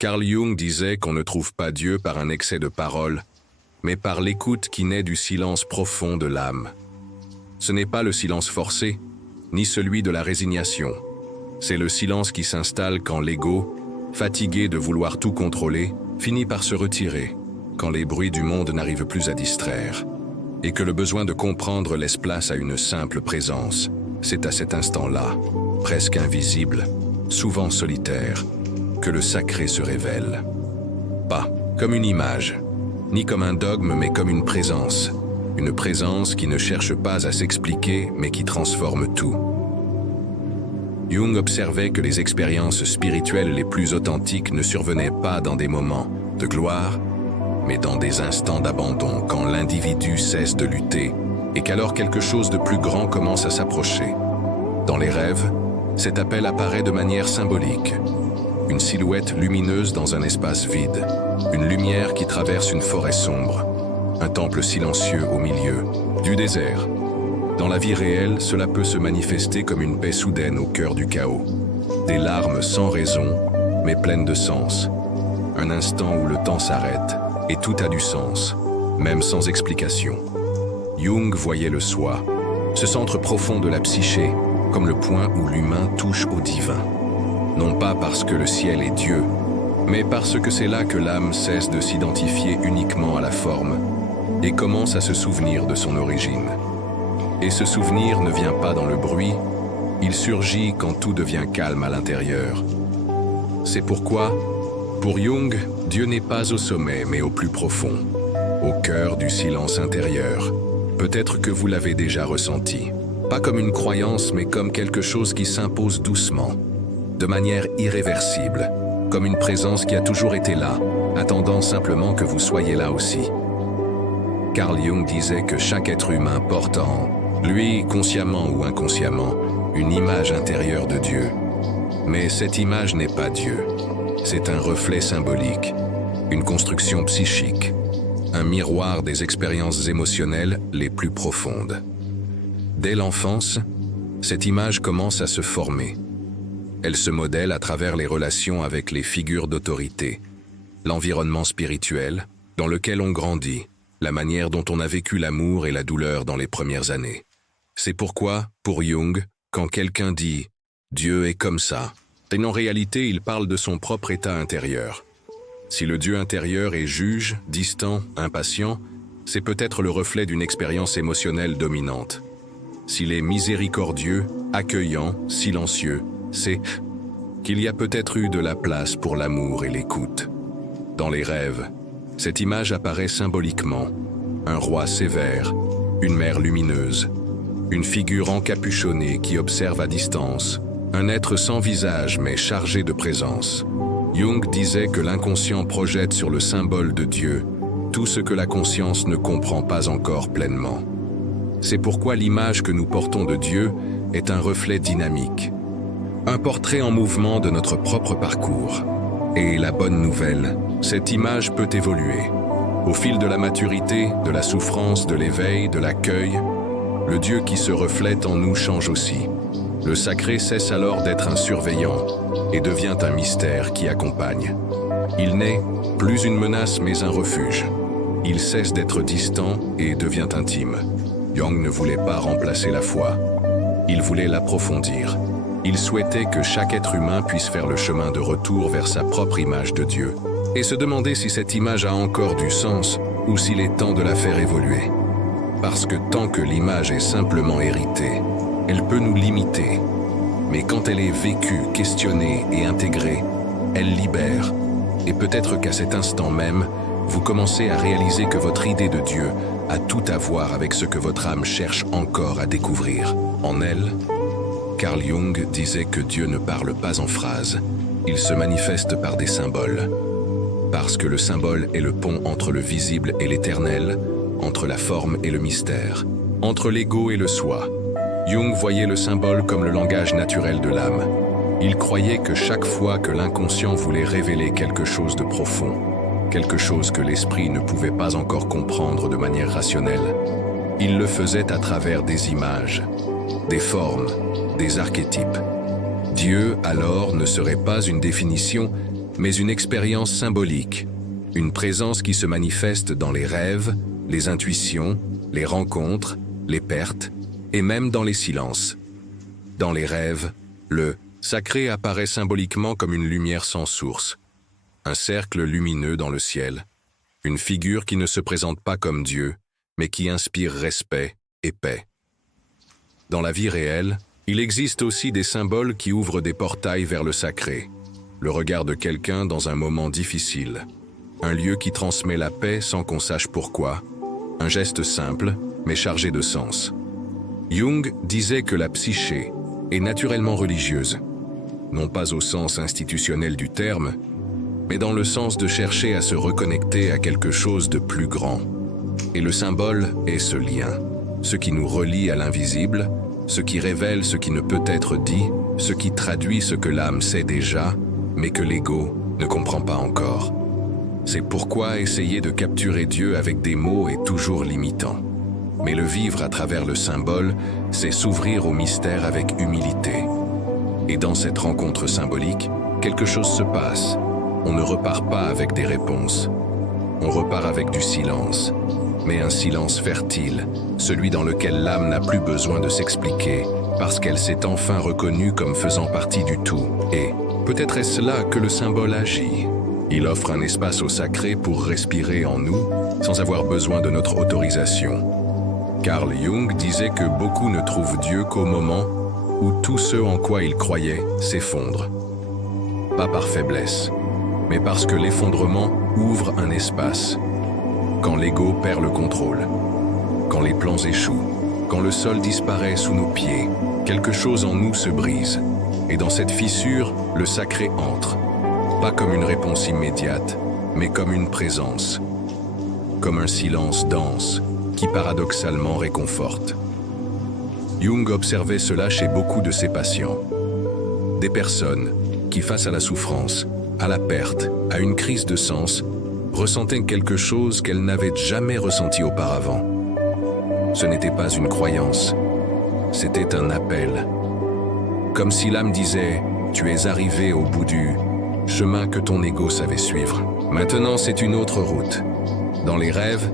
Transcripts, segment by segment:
Carl Jung disait qu'on ne trouve pas Dieu par un excès de paroles, mais par l'écoute qui naît du silence profond de l'âme. Ce n'est pas le silence forcé, ni celui de la résignation. C'est le silence qui s'installe quand l'ego, fatigué de vouloir tout contrôler, finit par se retirer, quand les bruits du monde n'arrivent plus à distraire, et que le besoin de comprendre laisse place à une simple présence. C'est à cet instant-là, presque invisible, souvent solitaire, que le sacré se révèle. Pas comme une image, ni comme un dogme, mais comme une présence qui ne cherche pas à s'expliquer, mais qui transforme tout. Jung observait que les expériences spirituelles les plus authentiques ne survenaient pas dans des moments de gloire, mais dans des instants d'abandon, quand l'individu cesse de lutter et qu'alors quelque chose de plus grand commence à s'approcher. Dans les rêves, cet appel apparaît de manière symbolique. Une silhouette lumineuse dans un espace vide, une lumière qui traverse une forêt sombre, un temple silencieux au milieu du désert. Dans la vie réelle, cela peut se manifester comme une paix soudaine au cœur du chaos. Des larmes sans raison, mais pleines de sens. Un instant où le temps s'arrête et tout a du sens, même sans explication. Jung voyait le soi, ce centre profond de la psyché, comme le point où l'humain touche au divin. Non pas parce que le ciel est Dieu, mais parce que c'est là que l'âme cesse de s'identifier uniquement à la forme et commence à se souvenir de son origine. Et ce souvenir ne vient pas dans le bruit, il surgit quand tout devient calme à l'intérieur. C'est pourquoi, pour Jung, Dieu n'est pas au sommet, mais au plus profond, au cœur du silence intérieur. Peut-être que vous l'avez déjà ressenti, pas comme une croyance, mais comme quelque chose qui s'impose doucement, de manière irréversible, comme une présence qui a toujours été là, attendant simplement que vous soyez là aussi. Carl Jung disait que chaque être humain porte en lui, consciemment ou inconsciemment, une image intérieure de Dieu. Mais cette image n'est pas Dieu. C'est un reflet symbolique, une construction psychique, un miroir des expériences émotionnelles les plus profondes. Dès l'enfance, cette image commence à se former. Elle se modèle à travers les relations avec les figures d'autorité, l'environnement spirituel dans lequel on grandit, la manière dont on a vécu l'amour et la douleur dans les premières années. C'est pourquoi, pour Jung, quand quelqu'un dit « Dieu est comme ça », en réalité il parle de son propre état intérieur. Si le Dieu intérieur est juge, distant, impatient, c'est peut-être le reflet d'une expérience émotionnelle dominante. S'il est miséricordieux, accueillant, silencieux, c'est qu'il y a peut-être eu de la place pour l'amour et l'écoute. Dans les rêves, cette image apparaît symboliquement. Un roi sévère, une mère lumineuse, une figure encapuchonnée qui observe à distance, un être sans visage mais chargé de présence. Jung disait que l'inconscient projette sur le symbole de Dieu tout ce que la conscience ne comprend pas encore pleinement. C'est pourquoi l'image que nous portons de Dieu est un reflet dynamique, un portrait en mouvement de notre propre parcours. Et la bonne nouvelle, cette image peut évoluer. Au fil de la maturité, de la souffrance, de l'éveil, de l'accueil, le Dieu qui se reflète en nous change aussi. Le sacré cesse alors d'être un surveillant et devient un mystère qui accompagne. Il n'est plus une menace mais un refuge. Il cesse d'être distant et devient intime. Jung ne voulait pas remplacer la foi. Il voulait l'approfondir. Il souhaitait que chaque être humain puisse faire le chemin de retour vers sa propre image de Dieu et se demander si cette image a encore du sens ou s'il est temps de la faire évoluer. Parce que tant que l'image est simplement héritée, elle peut nous limiter. Mais quand elle est vécue, questionnée et intégrée, elle libère. Et peut-être qu'à cet instant même, vous commencez à réaliser que votre idée de Dieu a tout à voir avec ce que votre âme cherche encore à découvrir en elle. Carl Jung disait que Dieu ne parle pas en phrases, il se manifeste par des symboles. Parce que le symbole est le pont entre le visible et l'éternel, entre la forme et le mystère, entre l'ego et le soi. Jung voyait le symbole comme le langage naturel de l'âme. Il croyait que chaque fois que l'inconscient voulait révéler quelque chose de profond, quelque chose que l'esprit ne pouvait pas encore comprendre de manière rationnelle, il le faisait à travers des images, des formes, des archétypes. Dieu, alors, ne serait pas une définition, mais une expérience symbolique, une présence qui se manifeste dans les rêves, les intuitions, les rencontres, les pertes, et même dans les silences. Dans les rêves, le sacré apparaît symboliquement comme une lumière sans source, un cercle lumineux dans le ciel, une figure qui ne se présente pas comme Dieu, mais qui inspire respect et paix. Dans la vie réelle, il existe aussi des symboles qui ouvrent des portails vers le sacré, le regard de quelqu'un dans un moment difficile, un lieu qui transmet la paix sans qu'on sache pourquoi, un geste simple, mais chargé de sens. Jung disait que la psyché est naturellement religieuse, non pas au sens institutionnel du terme, mais dans le sens de chercher à se reconnecter à quelque chose de plus grand. Et le symbole est ce lien, ce qui nous relie à l'invisible, ce qui révèle ce qui ne peut être dit, ce qui traduit ce que l'âme sait déjà, mais que l'ego ne comprend pas encore. C'est pourquoi essayer de capturer Dieu avec des mots est toujours limitant. Mais le vivre à travers le symbole, c'est s'ouvrir au mystère avec humilité. Et dans cette rencontre symbolique, quelque chose se passe. On ne repart pas avec des réponses. On repart avec du silence. Mais un silence fertile, celui dans lequel l'âme n'a plus besoin de s'expliquer, parce qu'elle s'est enfin reconnue comme faisant partie du tout. Et peut-être est-ce là que le symbole agit. Il offre un espace au sacré pour respirer en nous, sans avoir besoin de notre autorisation. Carl Jung disait que beaucoup ne trouvent Dieu qu'au moment où tout ce en quoi ils croyaient s'effondre. Pas par faiblesse, mais parce que l'effondrement ouvre un espace. Quand l'ego perd le contrôle, quand les plans échouent, quand le sol disparaît sous nos pieds, quelque chose en nous se brise. Et dans cette fissure, le sacré entre. Pas comme une réponse immédiate, mais comme une présence. Comme un silence dense, qui paradoxalement réconforte. Jung observait cela chez beaucoup de ses patients. Des personnes qui, face à la souffrance, à la perte, à une crise de sens, ressentaient quelque chose qu'elles n'avaient jamais ressenti auparavant. Ce n'était pas une croyance, c'était un appel. Comme si l'âme disait « Tu es arrivé au bout du chemin que ton ego savait suivre. Maintenant, c'est une autre route. » Dans les rêves,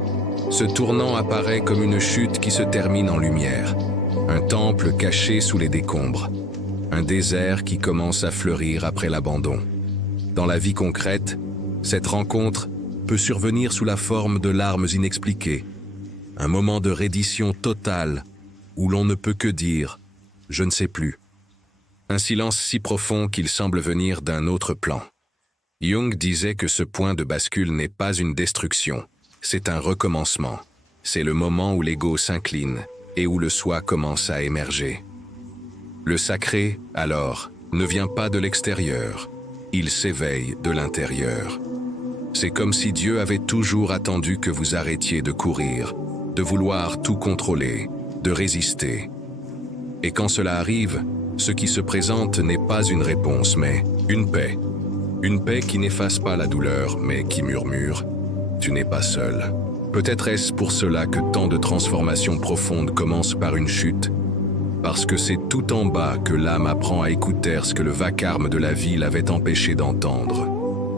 ce tournant apparaît comme une chute qui se termine en lumière, un temple caché sous les décombres, un désert qui commence à fleurir après l'abandon. Dans la vie concrète, cette rencontre peut survenir sous la forme de larmes inexpliquées, un moment de reddition totale où l'on ne peut que dire « je ne sais plus ». Un silence si profond qu'il semble venir d'un autre plan. Jung disait que ce point de bascule n'est pas une destruction, c'est un recommencement. C'est le moment où l'ego s'incline et où le soi commence à émerger. Le sacré, alors, ne vient pas de l'extérieur, il s'éveille de l'intérieur. C'est comme si Dieu avait toujours attendu que vous arrêtiez de courir, de vouloir tout contrôler, de résister. Et quand cela arrive, ce qui se présente n'est pas une réponse, mais une paix. Une paix qui n'efface pas la douleur, mais qui murmure « Tu n'es pas seul ». Peut-être est-ce pour cela que tant de transformations profondes commencent par une chute, parce que c'est tout en bas que l'âme apprend à écouter ce que le vacarme de la vie l'avait empêché d'entendre.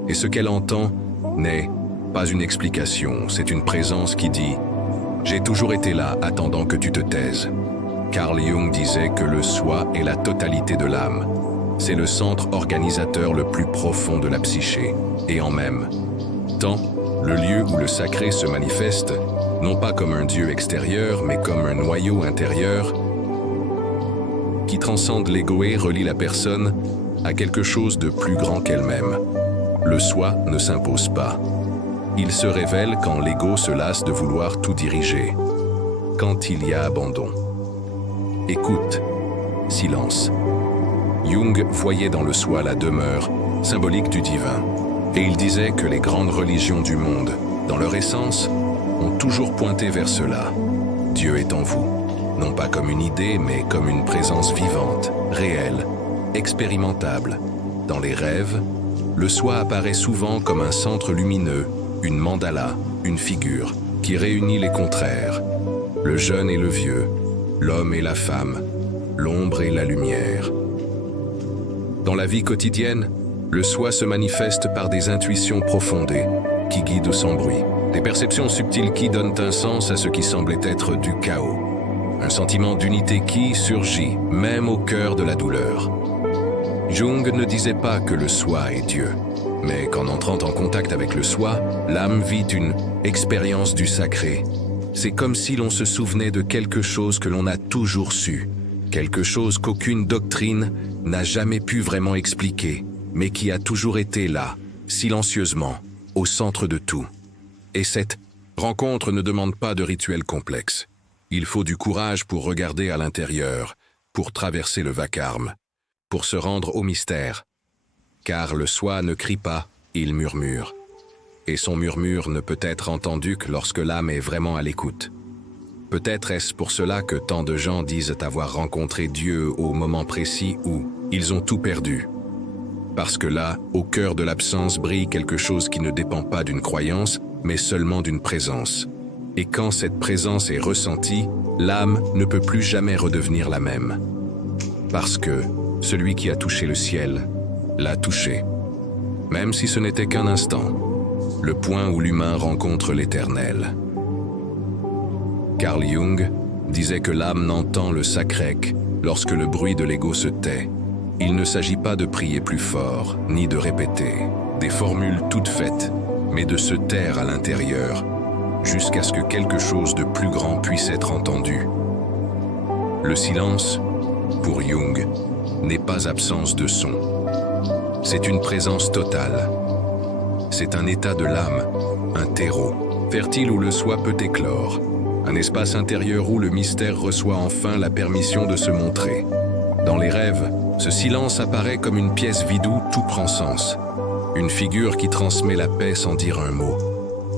Et ce qu'elle entend n'est pas une explication, c'est une présence qui dit « J'ai toujours été là, attendant que tu te taises ». Carl Jung disait que le soi est la totalité de l'âme. C'est le centre organisateur le plus profond de la psyché, et en même temps, le lieu où le sacré se manifeste, non pas comme un Dieu extérieur, mais comme un noyau intérieur qui transcende l'ego et relie la personne à quelque chose de plus grand qu'elle-même. Le soi ne s'impose pas. Il se révèle quand l'ego se lasse de vouloir tout diriger, quand il y a abandon. Écoute, silence. Jung voyait dans le soi la demeure symbolique du divin. Et il disait que les grandes religions du monde, dans leur essence, ont toujours pointé vers cela. Dieu est en vous, non pas comme une idée, mais comme une présence vivante, réelle, expérimentable. Dans les rêves, le soi apparaît souvent comme un centre lumineux, une mandala, une figure, qui réunit les contraires, le jeune et le vieux, l'homme et la femme, l'ombre et la lumière. Dans la vie quotidienne, Le soi se manifeste par des intuitions profondes qui guident sans bruit, des perceptions subtiles qui donnent un sens à ce qui semblait être du chaos, un sentiment d'unité qui surgit même au cœur de la douleur. Jung ne disait pas que le soi est Dieu, mais qu'en entrant en contact avec le soi, l'âme vit une expérience du sacré. C'est comme si l'on se souvenait de quelque chose que l'on a toujours su, quelque chose qu'aucune doctrine n'a jamais pu vraiment expliquer, mais qui a toujours été là, silencieusement, au centre de tout. Et cette rencontre ne demande pas de rituel complexe. Il faut du courage pour regarder à l'intérieur, pour traverser le vacarme, pour se rendre au mystère. Car le soi ne crie pas, il murmure. Et son murmure ne peut être entendu que lorsque l'âme est vraiment à l'écoute. Peut-être est-ce pour cela que tant de gens disent avoir rencontré Dieu au moment précis où ils ont tout perdu. Parce que là, au cœur de l'absence brille quelque chose qui ne dépend pas d'une croyance, mais seulement d'une présence. Et quand cette présence est ressentie, l'âme ne peut plus jamais redevenir la même. Parce que celui qui a touché le ciel l'a touché. Même si ce n'était qu'un instant, le point où l'humain rencontre l'éternel. Carl Jung disait que l'âme n'entend le sacré que lorsque le bruit de l'ego se tait. Il ne s'agit pas de prier plus fort, ni de répéter des formules toutes faites, mais de se taire à l'intérieur, jusqu'à ce que quelque chose de plus grand puisse être entendu. Le silence, pour Jung, n'est pas absence de son. C'est une présence totale. C'est un état de l'âme, un terreau, fertile où le soi peut éclore, un espace intérieur où le mystère reçoit enfin la permission de se montrer. Dans les rêves, ce silence apparaît comme une pièce vide où tout prend sens, une figure qui transmet la paix sans dire un mot,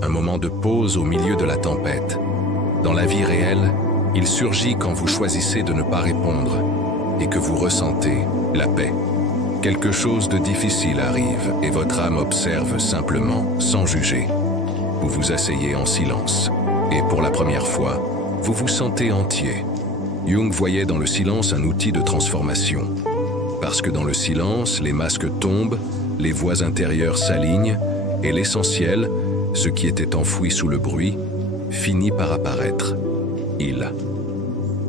un moment de pause au milieu de la tempête. Dans la vie réelle, il surgit quand vous choisissez de ne pas répondre et que vous ressentez la paix. Quelque chose de difficile arrive et votre âme observe simplement, sans juger. Vous vous asseyez en silence et pour la première fois, vous vous sentez entier. Jung voyait dans le silence un outil de transformation. Parce que dans le silence, les masques tombent, les voix intérieures s'alignent et l'essentiel, ce qui était enfoui sous le bruit, finit par apparaître. Il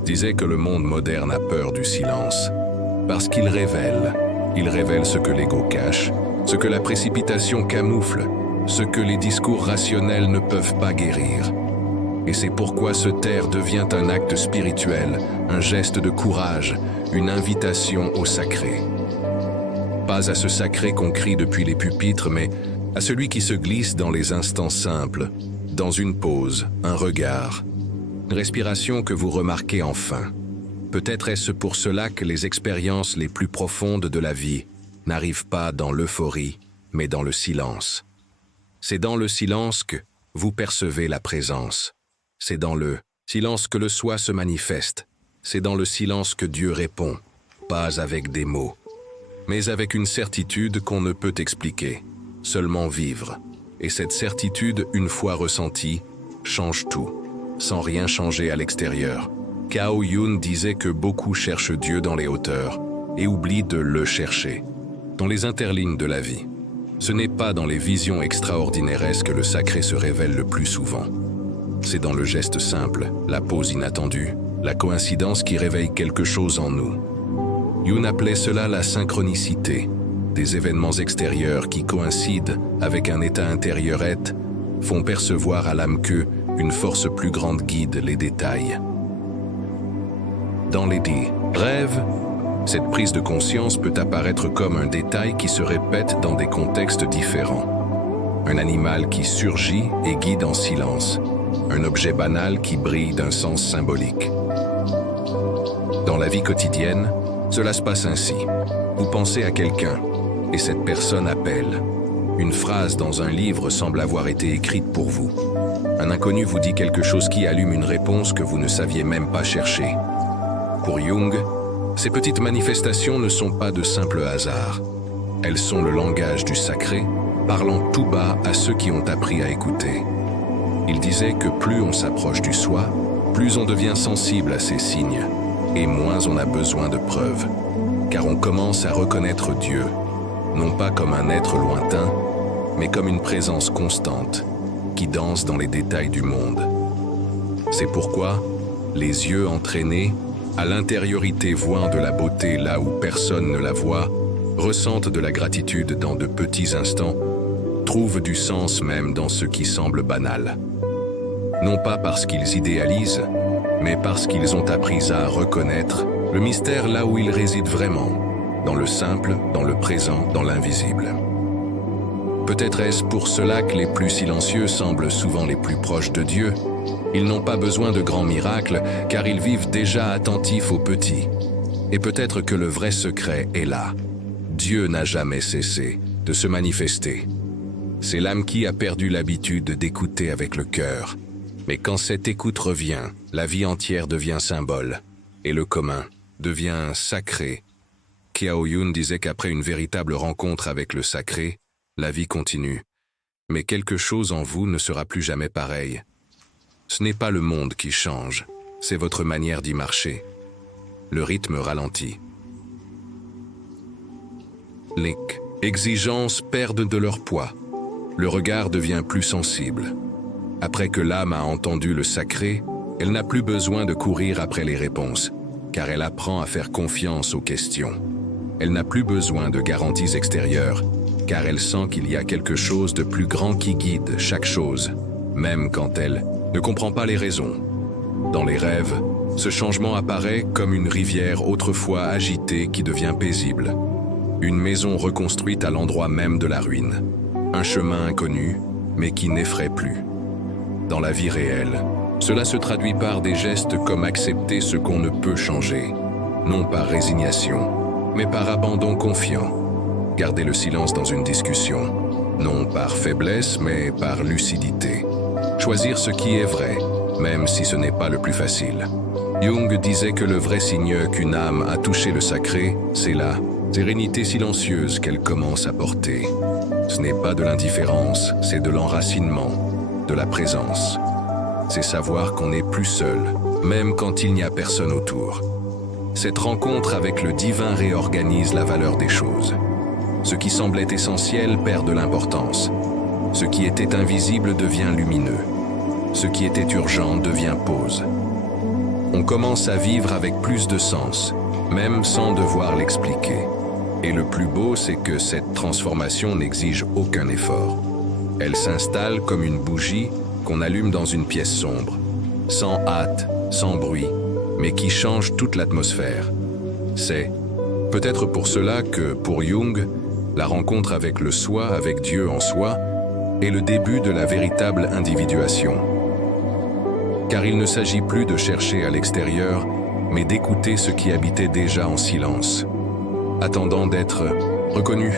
disait que le monde moderne a peur du silence parce qu'il révèle. Il révèle ce que l'ego cache, ce que la précipitation camoufle, ce que les discours rationnels ne peuvent pas guérir. Et c'est pourquoi se taire devient un acte spirituel, un geste de courage, une invitation au sacré. Pas à ce sacré qu'on crie depuis les pupitres, mais à celui qui se glisse dans les instants simples, dans une pause, un regard, une respiration que vous remarquez enfin. Peut-être est-ce pour cela que les expériences les plus profondes de la vie n'arrivent pas dans l'euphorie, mais dans le silence. C'est dans le silence que vous percevez la présence. C'est dans le silence que le soi se manifeste. C'est dans le silence que Dieu répond, pas avec des mots, mais avec une certitude qu'on ne peut expliquer, seulement vivre. Et cette certitude, une fois ressentie, change tout, sans rien changer à l'extérieur. Cao Yun disait que beaucoup cherchent Dieu dans les hauteurs et oublient de le chercher, dans les interlignes de la vie. Ce n'est pas dans les visions extraordinaires que le sacré se révèle le plus souvent. C'est dans le geste simple, la pause inattendue, la coïncidence qui réveille quelque chose en nous. Yun appelait cela la synchronicité, des événements extérieurs qui coïncident avec un état intérieur font percevoir à l'âme que une force plus grande guide les détails. Dans les dits rêves, cette prise de conscience peut apparaître comme un détail qui se répète dans des contextes différents. Un animal qui surgit et guide en silence. Un objet banal qui brille d'un sens symbolique. Dans la vie quotidienne, cela se passe ainsi. Vous pensez à quelqu'un, et cette personne appelle. Une phrase dans un livre semble avoir été écrite pour vous. Un inconnu vous dit quelque chose qui allume une réponse que vous ne saviez même pas chercher. Pour Jung, ces petites manifestations ne sont pas de simples hasards. Elles sont le langage du sacré, parlant tout bas à ceux qui ont appris à écouter. Il disait que plus on s'approche du soi, plus on devient sensible à ces signes, et moins on a besoin de preuves, car on commence à reconnaître Dieu. non pas comme un être lointain, mais comme une présence constante qui danse dans les détails du monde. C'est pourquoi, les yeux entraînés, à l'intériorité voient de la beauté là où personne ne la voit, ressentent de la gratitude dans de petits instants, trouvent du sens même dans ce qui semble banal. Non pas parce qu'ils idéalisent, mais parce qu'ils ont appris à reconnaître le mystère là où il réside vraiment, dans le simple, dans le présent, dans l'invisible. Peut-être est-ce pour cela que les plus silencieux semblent souvent les plus proches de Dieu. Ils n'ont pas besoin de grands miracles, car ils vivent déjà attentifs aux petits. Et peut-être que le vrai secret est là. Dieu n'a jamais cessé de se manifester. C'est l'âme qui a perdu l'habitude d'écouter avec le cœur. Mais quand cette écoute revient, la vie entière devient symbole, et le commun devient sacré. Cao Yun disait qu'après une véritable rencontre avec le sacré, la vie continue. Mais quelque chose en vous ne sera plus jamais pareil. Ce n'est pas le monde qui change, c'est votre manière d'y marcher. Le rythme ralentit. Les exigences perdent de leur poids. Le regard devient plus sensible. Après que l'âme a entendu le sacré, elle n'a plus besoin de courir après les réponses, car elle apprend à faire confiance aux questions. Elle n'a plus besoin de garanties extérieures, car elle sent qu'il y a quelque chose de plus grand qui guide chaque chose, même quand elle ne comprend pas les raisons. Dans les rêves, ce changement apparaît comme une rivière autrefois agitée qui devient paisible. Une maison reconstruite à l'endroit même de la ruine. Un chemin inconnu, mais qui n'effraie plus. Dans la vie réelle, cela se traduit par des gestes comme accepter ce qu'on ne peut changer, non par résignation, mais par abandon confiant. Garder le silence dans une discussion, non par faiblesse, mais par lucidité. Choisir ce qui est vrai, même si ce n'est pas le plus facile. Jung disait que le vrai signe qu'une âme a touché le sacré, c'est la sérénité silencieuse qu'elle commence à porter. Ce n'est pas de l'indifférence, c'est de l'enracinement, de la présence. C'est savoir qu'on n'est plus seul, même quand il n'y a personne autour. Cette rencontre avec le divin réorganise la valeur des choses. Ce qui semblait essentiel perd de l'importance. Ce qui était invisible devient lumineux. Ce qui était urgent devient pause. On commence à vivre avec plus de sens, même sans devoir l'expliquer. Et le plus beau, c'est que cette transformation n'exige aucun effort. Elle s'installe comme une bougie qu'on allume dans une pièce sombre, sans hâte, sans bruit, mais qui change toute l'atmosphère. C'est peut-être pour cela que, pour Jung, la rencontre avec le soi, avec Dieu en soi, est le début de la véritable individuation. Car il ne s'agit plus de chercher à l'extérieur, mais d'écouter ce qui habitait déjà en silence, attendant d'être reconnu.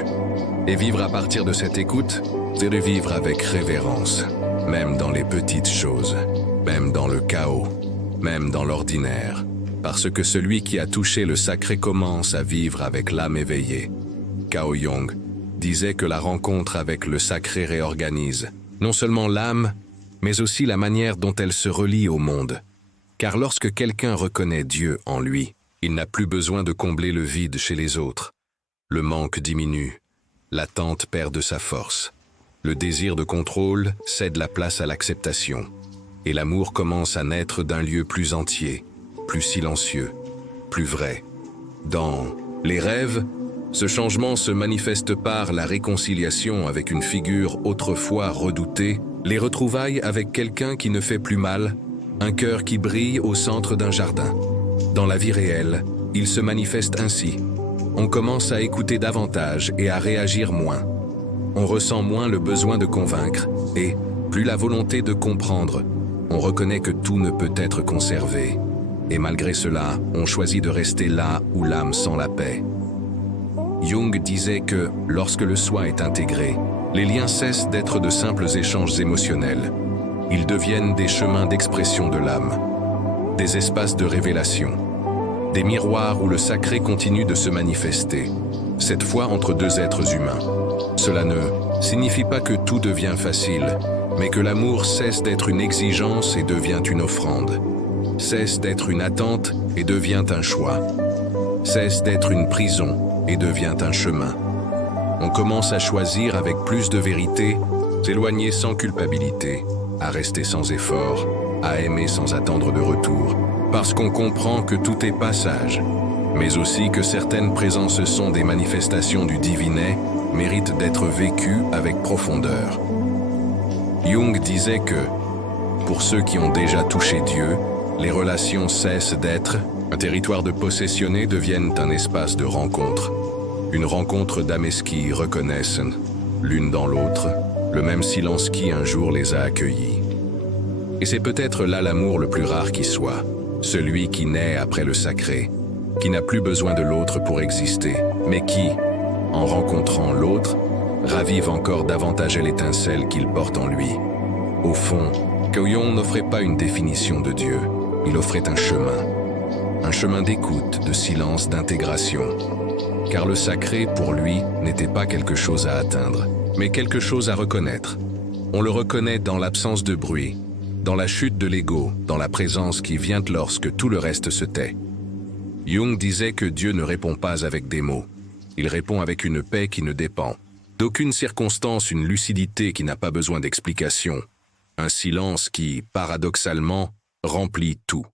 Et vivre à partir de cette écoute, c'est de vivre avec révérence, même dans les petites choses, même dans le chaos, même dans l'ordinaire, parce que celui qui a touché le sacré commence à vivre avec l'âme éveillée. Cao Jung disait que la rencontre avec le sacré réorganise non seulement l'âme, mais aussi la manière dont elle se relie au monde. Car lorsque quelqu'un reconnaît Dieu en lui, il n'a plus besoin de combler le vide chez les autres. Le manque diminue, l'attente perd de sa force. Le désir de contrôle cède la place à l'acceptation. Et l'amour commence à naître d'un lieu plus entier, plus silencieux, plus vrai. Dans les rêves, ce changement se manifeste par la réconciliation avec une figure autrefois redoutée, les retrouvailles avec quelqu'un qui ne fait plus mal, un cœur qui brille au centre d'un jardin. Dans la vie réelle, il se manifeste ainsi. On commence à écouter davantage et à réagir moins. On ressent moins le besoin de convaincre et, plus la volonté de comprendre, on reconnaît que tout ne peut être conservé. Et malgré cela, on choisit de rester là où l'âme sent la paix. Jung disait que, lorsque le soi est intégré, les liens cessent d'être de simples échanges émotionnels. Ils deviennent des chemins d'expression de l'âme, des espaces de révélation, des miroirs où le sacré continue de se manifester, cette fois entre deux êtres humains. Cela ne signifie pas que tout devient facile, mais que l'amour cesse d'être une exigence et devient une offrande, cesse d'être une attente et devient un choix, cesse d'être une prison et devient un chemin. On commence à choisir avec plus de vérité, s'éloigner sans culpabilité, à rester sans effort, à aimer sans attendre de retour, parce qu'on comprend que tout est passage, mais aussi que certaines présences sont des manifestations du divinet, méritent d'être vécues avec profondeur. Jung disait que, pour ceux qui ont déjà touché Dieu, les relations cessent d'être, un territoire de possessionnés deviennent un espace de rencontre. Une rencontre d'âmes qui reconnaissent, l'une dans l'autre, le même silence qui un jour les a accueillis. Et c'est peut-être là l'amour le plus rare qui soit, celui qui naît après le sacré, qui n'a plus besoin de l'autre pour exister, mais qui, en rencontrant l'autre, ravive encore davantage l'étincelle qu'il porte en lui. Au fond, Jung n'offrait pas une définition de Dieu, il offrait un chemin d'écoute, de silence, d'intégration. Car le sacré, pour lui, n'était pas quelque chose à atteindre, mais quelque chose à reconnaître. On le reconnaît dans l'absence de bruit, dans la chute de l'ego, dans la présence qui vient lorsque tout le reste se tait. Jung disait que Dieu ne répond pas avec des mots. Il répond avec une paix qui ne dépend d'aucune circonstance, une lucidité qui n'a pas besoin d'explication, un silence qui, paradoxalement, remplit tout.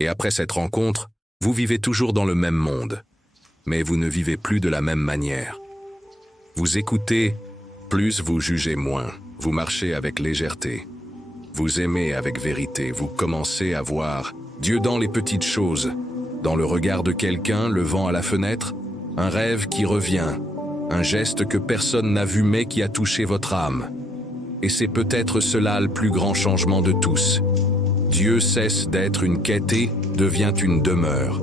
Et après cette rencontre, vous vivez toujours dans le même monde, mais vous ne vivez plus de la même manière. Vous écoutez, plus vous jugez moins, vous marchez avec légèreté, vous aimez avec vérité, vous commencez à voir Dieu dans les petites choses, dans le regard de quelqu'un, le vent à la fenêtre, un rêve qui revient, un geste que personne n'a vu mais qui a touché votre âme. Et c'est peut-être cela le plus grand changement de tous. Dieu cesse d'être une quête et devient une demeure.